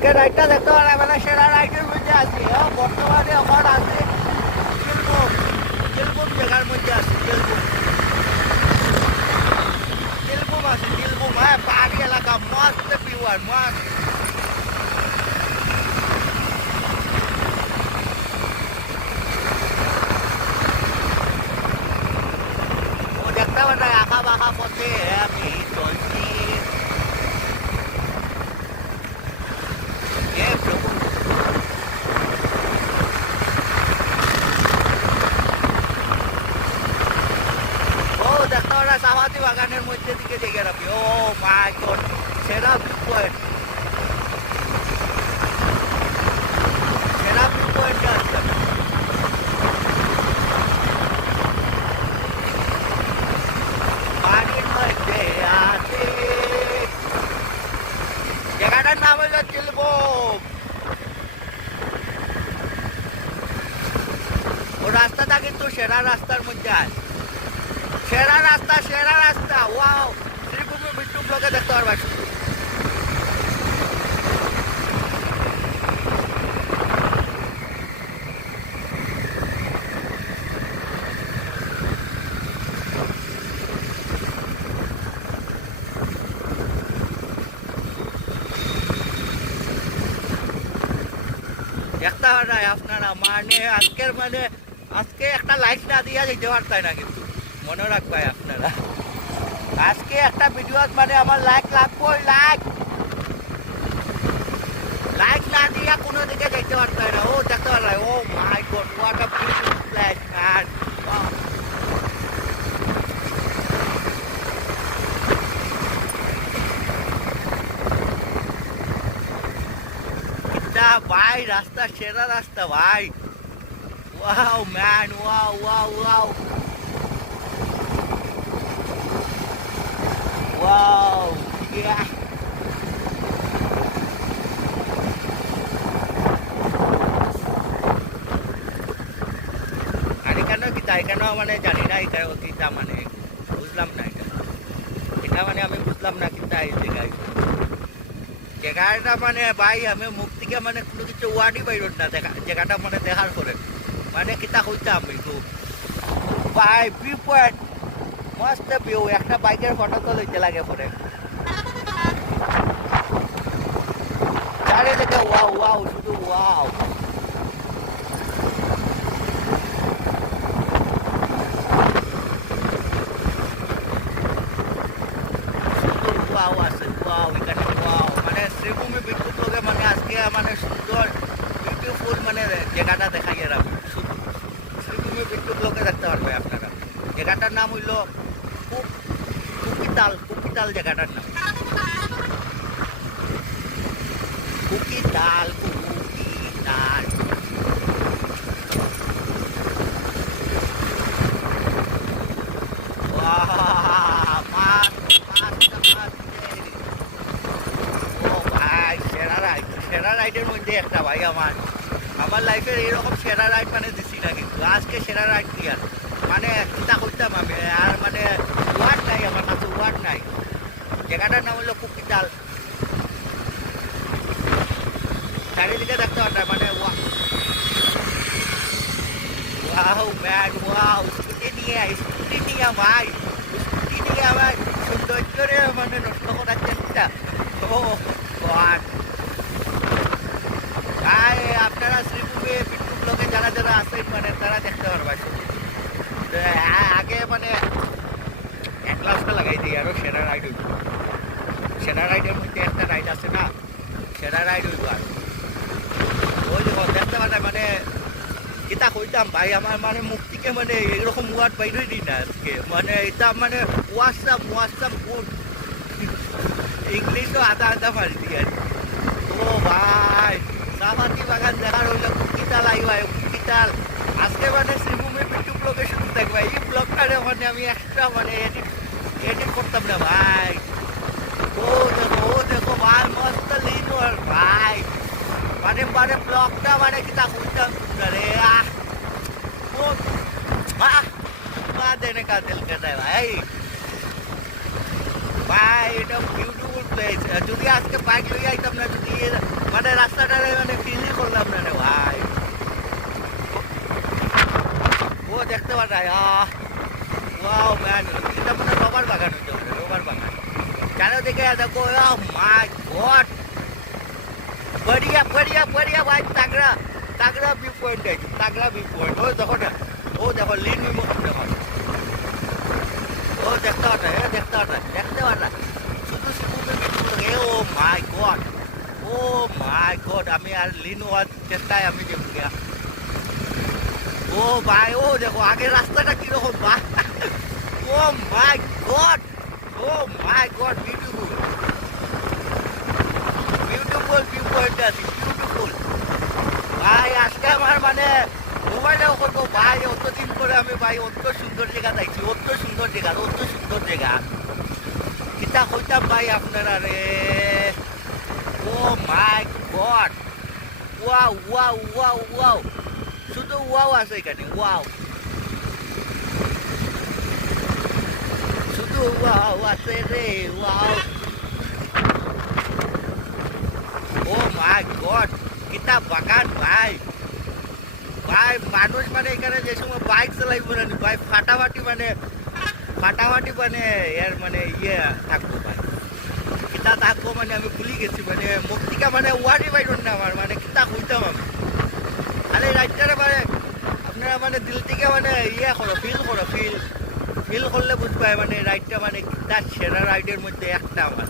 আজকে রাইডটা দেখতে পারে মানে সেরা রাইডের মধ্যে আছি বর্তমানে আমার আছে তেলবুম তেলবুম জায়গার মধ্যে আছে তেলবুম আছে তেলবুম হ্যাঁ পাহাড়ি এলাকা মস্ত ভিউ আর মস্ত ও দেখতে পারে আঁকা বাঁকা পথে আমি চলছি প্রভু ও দেখতে পারা চাপাতি বাগানের মধ্যে দিকে দেখে রাখি ও মাই গড সেরা ভিউ পয়েন্ট সেরা ভিউ পয়েন্টে আসলাম বাড়ির মধ্যে আছে জায়গাটার নাম হলো চিলবম ও রাস্তাটা কিন্তু সেরা রাস্তার মধ্যে আছে সেরা রাস্তা ওয়াও শ্রীভূমি বিট্টু ব্লগে দেখতে পারবা শুধু দেখতে পারা আপনারা মানে আজকে একটা লাইক না দিয়া যেতে পারতাই না কিন্তু মনে রাখবাই আপনারা আজকে একটা ভিডিও মানে আমার লাইক লাগবই লাইক না দিয়া কোনো দিকে যেতে পারতাই না ও দেখতে পারা oh my god what a beautiful place man কিটা ভাই রাস্তা সেরা রাস্তা ভাই wow man wow Wow, yeah. আর এখানে মানে জানি না এটা মানে বুঝলাম না এটা মানে আমি বুঝলাম না কিন্তু এই জায়গাটা মানে ভাই আমি মুখ থেকে মানে কোনো কিছু ওয়ার্ডই বাইর না জায়গাটা মানে দেখার পরে মানে কিতা হইতাম একটু ভাই ভিউ পয়েন্ট মস্ত ভিউ একটা বাইকের ফটো তো লইতে লাগে পরে চারিদিকে ওয়াও শুধু ওয়াও শুধু ওয়াও আছে ওয়াও এখানে ওয়াও মানে শ্রীভূমি বিদ্যুৎ লোকে মানে আজকে মানে সুন্দর বিউটিফুল মানে জায়গাটা দেখাই এরা শুধু শ্রীভূমি বিদ্যুৎ লোকে দেখতে পারবে আপনারা জায়গাটার নাম হইল কুকিতাল জায়গাটার নাম কুকিতাল ও ভাই সেরা রাইডের মধ্যে একটা ভাই আমার লাইফের এরকম সেরা রাইড মানে দিছি না কিন্তু আজকে সেরা রাইড দিয়ে মানে চিন্তা করতাম আমি আর মানে ওয়ার্ড নাই আমার কাছে ওয়ার্ড নাই জায়গাটার নাম হলো কুকিতাল চারিদিকে দেখতে পারতাম মানে ওয়াও ম্যান ওয়াও স্কুটি নিয়ে ভাই স্কুটি নিয়ে আমার সৌন্দর্যরে মানে নষ্ট করার চেষ্টা ও গড তাই আপনারা শ্রীভূমি বিট্টু ব্লগে যারা আছেন মানে তারা দেখতে পারবা শুধু আগে মানে এক লাস্টটা লাগাই দিই আরো সেরা রাইড হইব সেরা রাইডের মধ্যে একটা রাইড আছে না সেরা রাইড হইব আর ওই যে দেখতে পারে মানে এটা কইতাম ভাই আমার মানে মুখ থেকে মানে এরকম ওয়ার্ড বাইরে দিই না আজকে মানে এটা মানে ওয়াটসঅ্যাপ গুড ইংলিশও আধা মারি দিই আর ও ভাই চাপাতি বাগান দেখার হইলে কুকিতাল কুকিতাল আজকে মানে শ্রীভূমি বিট্টু ব্লগে শুধু দেখবা এই ব্লগটারে মানে আমি এক্সট্রা মানে এডিট করতাম না ভাই ও দেখো ভাই মস্ত লিন ভাই মানে ব্লগটা মানে কিতা করতাম রে देने का दिल करता है भाई এটা বিউটিফুল প্লেস যদি আজকে বাইক লই আইতাম না, যদি মানে রাস্তাটারে মানে ফিলই করলাম না রে ভাই। ও দেখতে পাঠাই ওয়াও ম্যান, এটা মানে রবার বাগান হইতে পারে, রবার বাগান। চারিদিকে দেখো, মাই গড, बढ़िया बढ़िया बढ़िया भाई, तगड़ा तगड़ा व्यू पॉइंट है, तगड़ा व्यू पॉइंट। वो देखो ना, वो देखो लीन में मुख देखो, वो देखता होता है, देखता होता है, देखते वाला শুধু শুধু লগে। ও my god, oh my god, আমি আর লিন হওয়ার চেষ্টায় আমি দেখব গিয়া। ও ভাই, ও দেখো আগের রাস্তাটা কিরকম ভাই। Oh my god, oh my god, beautiful beautiful view point আছে, বিউটিফুল ভাই। আজকে আমার মানে মোবাইলেও করবো ভাই, অতদিন করে আমি ভাই অত সুন্দর জায়গা দেখছি, অত সুন্দর জায়গা, অত সুন্দর জায়গা। কিতা কইতাম ভাই আপনারা রে। Oh my god, wow wow wow wow, শুধু ওয়াও আছে এখানে, ওয়াও, শুধু ওয়াও আছে রে, ওয়াও। ও মাই গড, কিতা বাগান ভাই। ভাই মানুষ মানে এখানে যে সময় বাইক চালাইব না ভাই, ফাটাফাটি মানে এর মানে থাকবো ভাই, কিতা থাকবো মানে আমি ভুলি গেছি, মানে মুক্তিকা মানে ওয়ারি বাইর না আমার, মানে কিতা কইতাম আমি। খালি রাইটারে মানে আপনারা মানে দিল থেকে মানে করো, ফিল করলে বুঝবাই মানে রাইডটা মানে কিতা সেরা রাইডের মধ্যে একটা আমার।